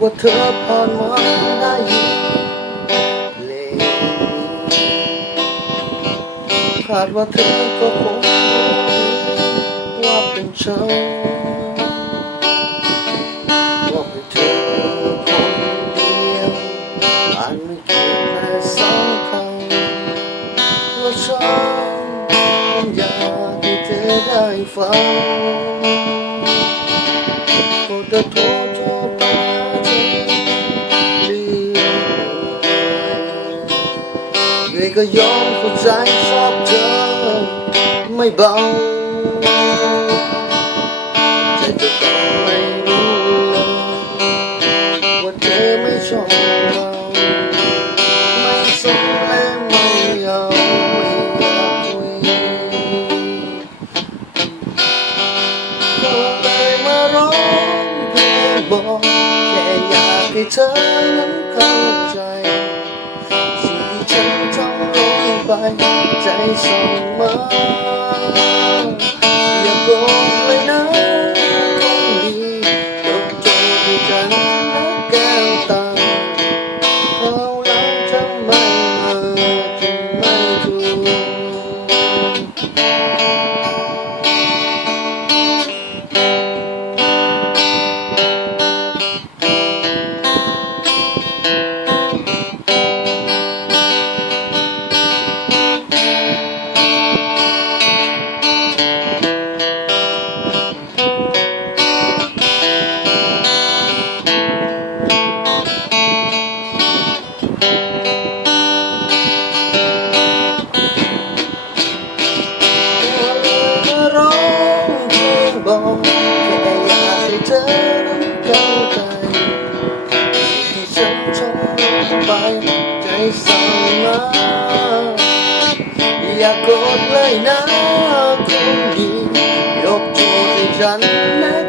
ว่าเธอผ่านมาได้ยินเพลงนี้คาดว่าเธอก็คงว่าเป็นฉันบอกให้เธอคนเดียวอ่านไม่เกี่ยวแค่สองคำว่าฉันอยากให้เธอได้ฟังก็จะโทร ๆเลยก็ยอมเข้าใจชอบเธอ ไม่เบาใจเธอก็ไม่รู้เลยว่าเธอไม่ชอบเราไม่สนและไม่เอาไม่อยากคุยก็เลยมาร้องเพลงบอกแค่อยากให้เธอนั้นเข้าใจำลงไบอกแค่อยากให้เธอนั้นเข้าใจที่ฉันทำลงไปใจสั่งมาอย่าโกรธเลยนะคนดียกโทษให้ฉัน